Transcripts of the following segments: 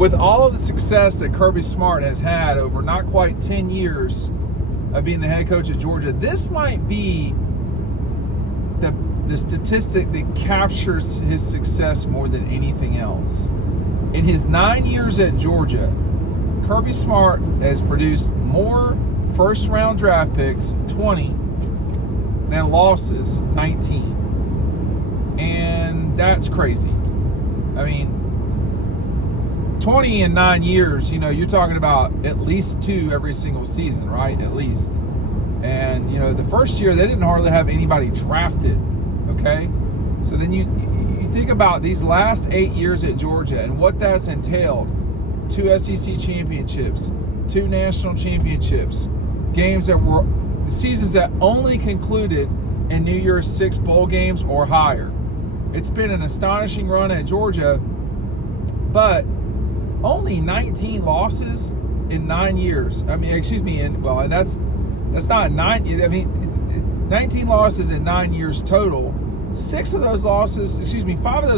with all of the success that Kirby Smart has had over not quite 10 years of being the head coach at Georgia, this might be the statistic that captures his success more than anything else. In his 9 years at Georgia, Kirby Smart has produced more first-round draft picks, 20, than losses, 19. And that's crazy. I mean, 20 in 9 years, you're talking about at least 2 every single season, right? At least. And, the first year, they didn't hardly have anybody drafted, okay? So then you think about these last 8 years at Georgia and what that's entailed. 2 SEC championships, 2 national championships, games that were the seasons that only concluded in New Year's 6 bowl games or higher. It's been an astonishing run at Georgia, but only 19 losses in 9 years. I mean, and that's not 9. I mean, 19 losses in 9 years total. 5 of those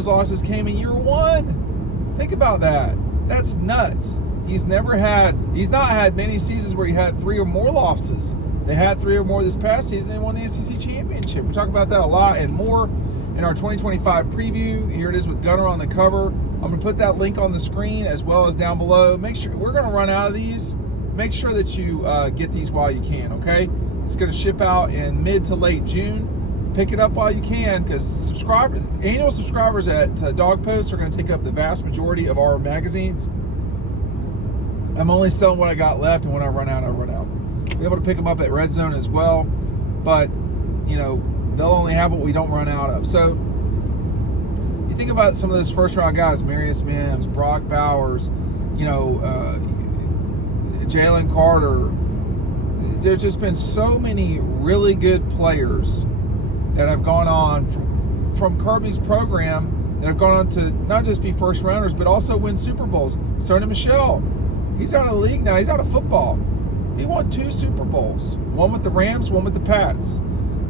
losses came in year 1. Think about that. That's nuts. He's not had many seasons where he had 3 or more losses. They had 3 or more this past season and won the SEC championship. We talk about that a lot and more in our 2025 preview. Here it is with Gunner on the cover. I'm going to put that link on the screen as well as down below. Make sure we're going to run out of these. Make sure that you get these while you can, okay? It's going to ship out in mid to late June. Pick it up while you can, because annual subscribers at Dawg Post are going to take up the vast majority of our magazines. I'm only selling what I got left, and when I run out, I run out. Be able to pick them up at Red Zone as well, but they'll only have what we don't run out of. So you think about some of those first round guys: Marius Mims, Brock Bowers, Jalen Carter. There's just been so many really good players that have gone on from Kirby's program that have gone on to not just be first rounders, but also win Super Bowls. Sony Michel, he's out of the league now. He's out of football. He won 2 Super Bowls, one with the Rams, one with the Pats.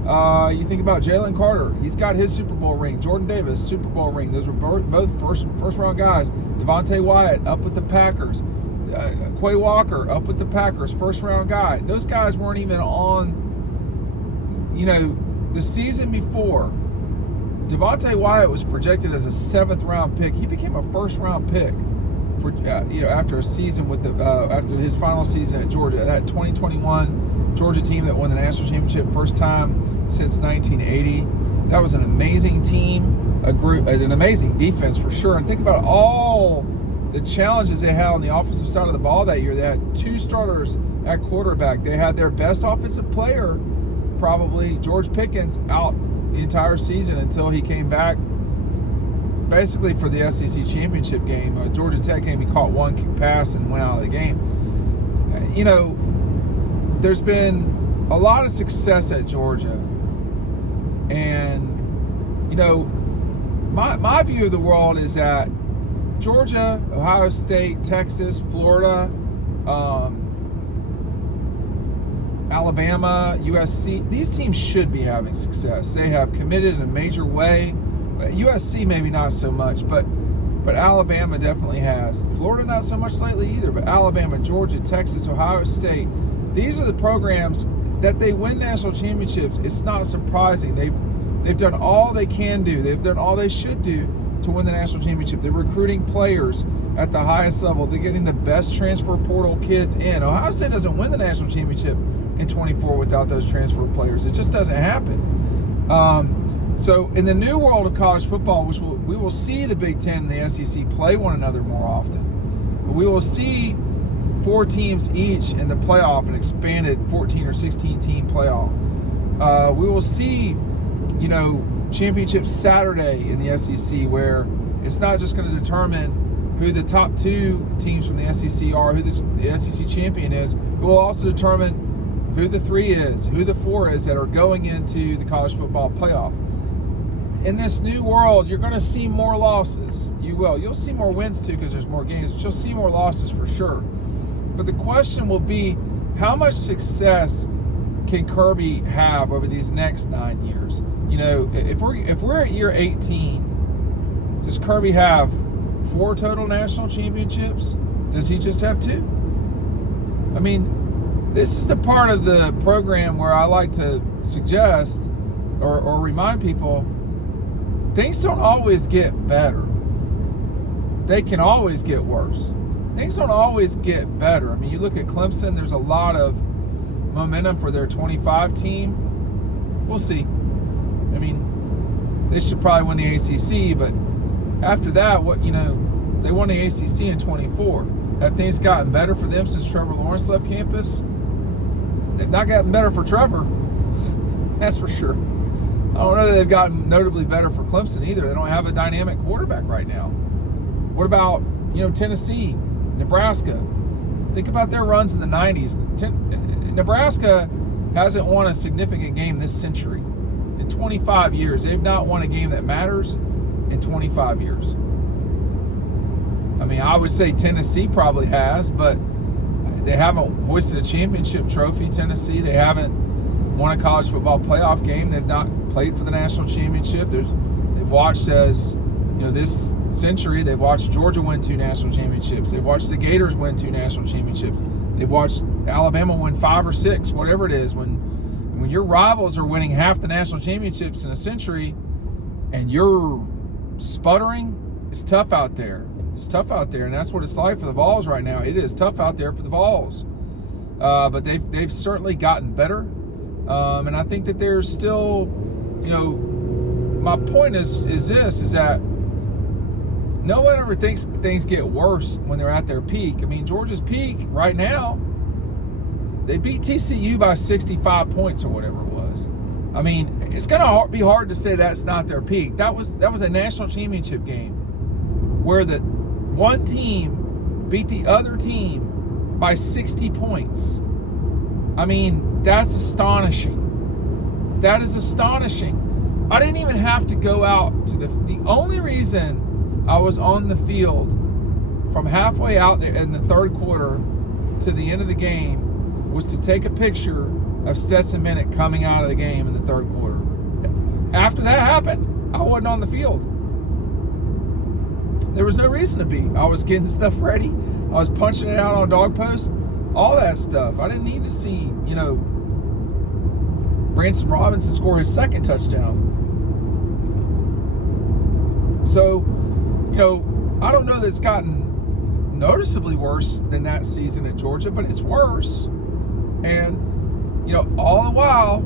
You think about Jalen Carter, he's got his Super Bowl ring. Jordan Davis, Super Bowl ring. Those were both first round guys. Devontae Wyatt up with the Packers. Quay Walker up with the Packers, first round guy. Those guys weren't even on, the season before. Devontae Wyatt was projected as a 7th round pick. He became a first round pick for after a season with after his final season at Georgia. That 2021 Georgia team that won the national championship first time since 1980. That was an amazing team, an amazing defense for sure. And think about all the challenges they had on the offensive side of the ball that year. They had 2 starters at quarterback. They had their best offensive player, probably George Pickens, out the entire season until he came back basically for the SEC championship game. Georgia Tech game, he caught 1 pass and went out of the game. There's been a lot of success at Georgia. And, my view of the world is that Georgia, Ohio State, Texas, Florida, Alabama, USC, these teams should be having success. They have committed in a major way. USC maybe not so much, but Alabama definitely has. Florida not so much lately either, but Alabama, Georgia, Texas, Ohio State, these are the programs that they win national championships. It's not surprising. They've done all they can do. They've done all they should do to win the national championship. They're recruiting players at the highest level. They're getting the best transfer portal kids in. Ohio State doesn't win the national championship in 24 without those transfer players. It just doesn't happen. So in the new world of college football, which we will see the Big Ten and the SEC play one another more often. We will see 4 teams each in the playoff, an expanded 14 or 16 team playoff. We will see, championship Saturday in the SEC, where it's not just going to determine who the top 2 teams from the SEC are, who the SEC champion is. It will also determine who the 3 is, who the 4 is that are going into the college football playoff. In this new world, you're going to see more losses. You will. You'll see more wins too, because there's more games, but you'll see more losses for sure. But the question will be, how much success can Kirby have over these next 9 years? If we're at year 18, does Kirby have 4 total national championships? Does he just have 2? I mean, this is the part of the program where I like to suggest or remind people, things don't always get better. They can always get worse. Things don't always get better. I mean, you look at Clemson, there's a lot of momentum for their 25 team. We'll see. I mean, they should probably win the ACC, but after that, they won the ACC in 24. Have things gotten better for them since Trevor Lawrence left campus? They've not gotten better for Trevor. That's for sure. I don't know that they've gotten notably better for Clemson either. They don't have a dynamic quarterback right now. What about, Tennessee, Nebraska? Think about their runs in the 90s. Nebraska hasn't won a significant game this century. In 25 years, they've not won a game that matters in 25 years. I mean, I would say Tennessee probably has, but they haven't hoisted a championship trophy, Tennessee. They haven't won a college football playoff game. They've not played for the national championship. They've watched as, this century, they've watched Georgia win 2 national championships. They've watched the Gators win 2 national championships. They've watched Alabama win 5 or 6, whatever it is. When your rivals are winning half the national championships in a century and you're sputtering, it's tough out there. It's tough out there, and that's what it's like for the Vols right now. It is tough out there for the Vols. But they've certainly gotten better. And I think that there's still, my point is that no one ever thinks things get worse when they're at their peak. I mean, Georgia's peak right now, they beat TCU by 65 points or whatever it was. I mean, it's going to be hard to say that's not their peak. That was a national championship game where the one team beat the other team by 60 points. I mean, that's astonishing. That is astonishing. I didn't even have to go out to the only reason I was on the field from halfway out there in the third quarter to the end of the game was to take a picture of Stetson Bennett coming out of the game in the third quarter. After that happened, I wasn't on the field. There was no reason to be. I was getting stuff ready. I was punching it out on Dawg Post, all that stuff. I didn't need to see, Branson Robinson score his second touchdown. So, I don't know that it's gotten noticeably worse than that season at Georgia, but it's worse. And, all the while,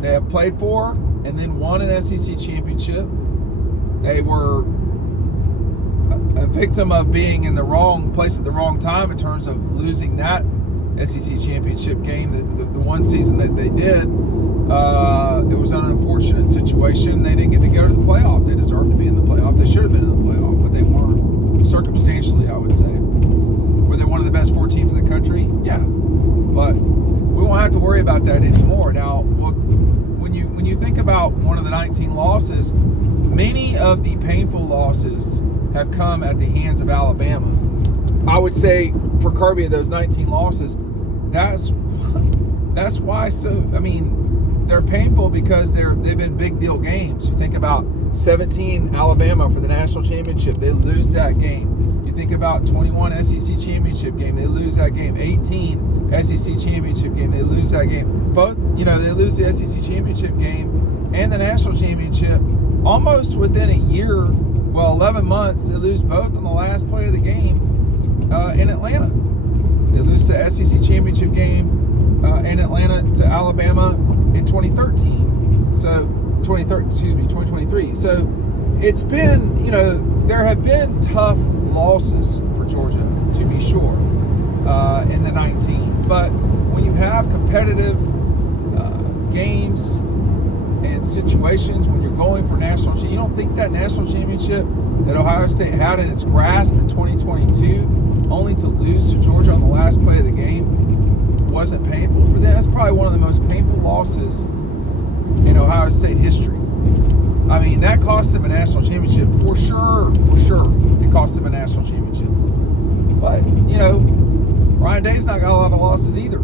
they have played for and then won an SEC championship. They were a victim of being in the wrong place at the wrong time in terms of losing that SEC championship game. The one season that they did, it was an unfortunate situation. They didn't get to go to the playoff. They deserved to be in the playoff. They should have been in the playoff, but they weren't. Circumstantially, I would say. Were they one of the best 4 teams in the country? Yeah. But we won't have to worry about that anymore. Now, when you think about one of the 19 losses, many of the painful losses have come at the hands of Alabama. I would say for Kirby, of those 19 losses, that's why. So I mean, they're painful because they've been big deal games. You think about 17 Alabama for the national championship, they lose that game. You think about 21 SEC championship game, they lose that game. 18 SEC championship game, they lose that game. Both, they lose the SEC championship game and the national championship almost within a year. Well, 11 months, they lose both on the last play of the game in Atlanta. They lose the SEC championship game in Atlanta to Alabama in 2013. So, 2023. So, it's been, there have been tough losses for Georgia, to be sure, in the 19. But when you have competitive games and situations when you're going for national championship, you don't think that national championship that Ohio State had in its grasp in 2022, only to lose to Georgia on the last play of the game, wasn't painful for them? That's probably one of the most painful losses in Ohio State history. I mean, that cost them a national championship for sure. It cost them a national championship. But, Ryan Day's not got a lot of losses either.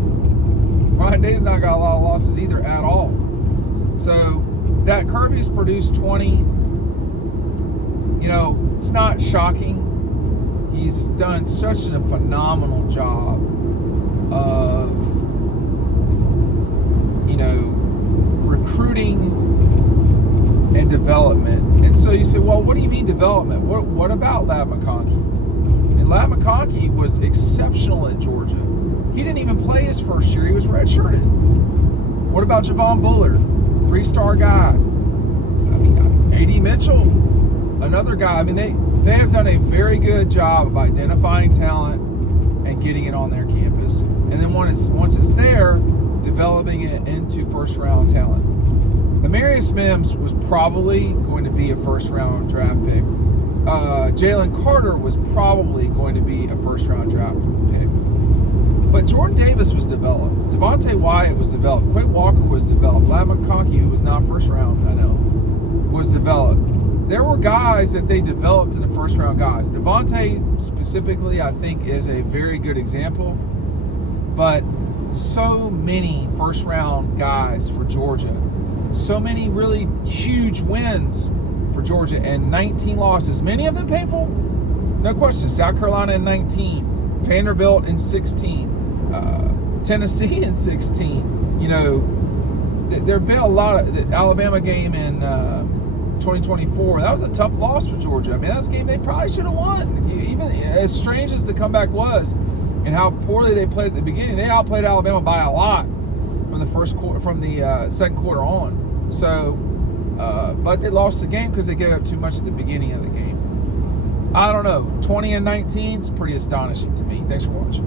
At all. So that Kirby's produced 20, it's not shocking. He's done such a phenomenal job of, recruiting and development. And so you say, well, what do you mean development? What about Ladd McConkey? And Ladd McConkey was exceptional at Georgia. He didn't even play his first year. He was redshirted. What about Javon Bullard? 3-star guy. A.D. Mitchell, another guy. They have done a very good job of identifying talent and getting it on their campus. And then once it's there, developing it into first-round talent. Amarius Mims was probably going to be a first-round draft pick. Jalen Carter was probably going to be a first-round draft pick. But Jordan Davis was developed. Devontae Wyatt was developed. Quinn Walker was developed. Ladd McConkey, who was not first-round, I know, was developed. There were guys that they developed in the first-round guys. Devontae, specifically, I think, is a very good example. But so many first-round guys for Georgia. So many really huge wins for Georgia and 19 losses. Many of them painful. No question. South Carolina in 19. Vanderbilt in 16. Tennessee in 16. There have been a lot of the Alabama game in 2024. That was a tough loss for Georgia. That was a game they probably should have won. Even as strange as the comeback was and how poorly they played at the beginning, they outplayed Alabama by a lot from the second quarter on. So, but they lost the game because they gave up too much at the beginning of the game. I don't know. 20 and 19 is pretty astonishing to me. Thanks for watching.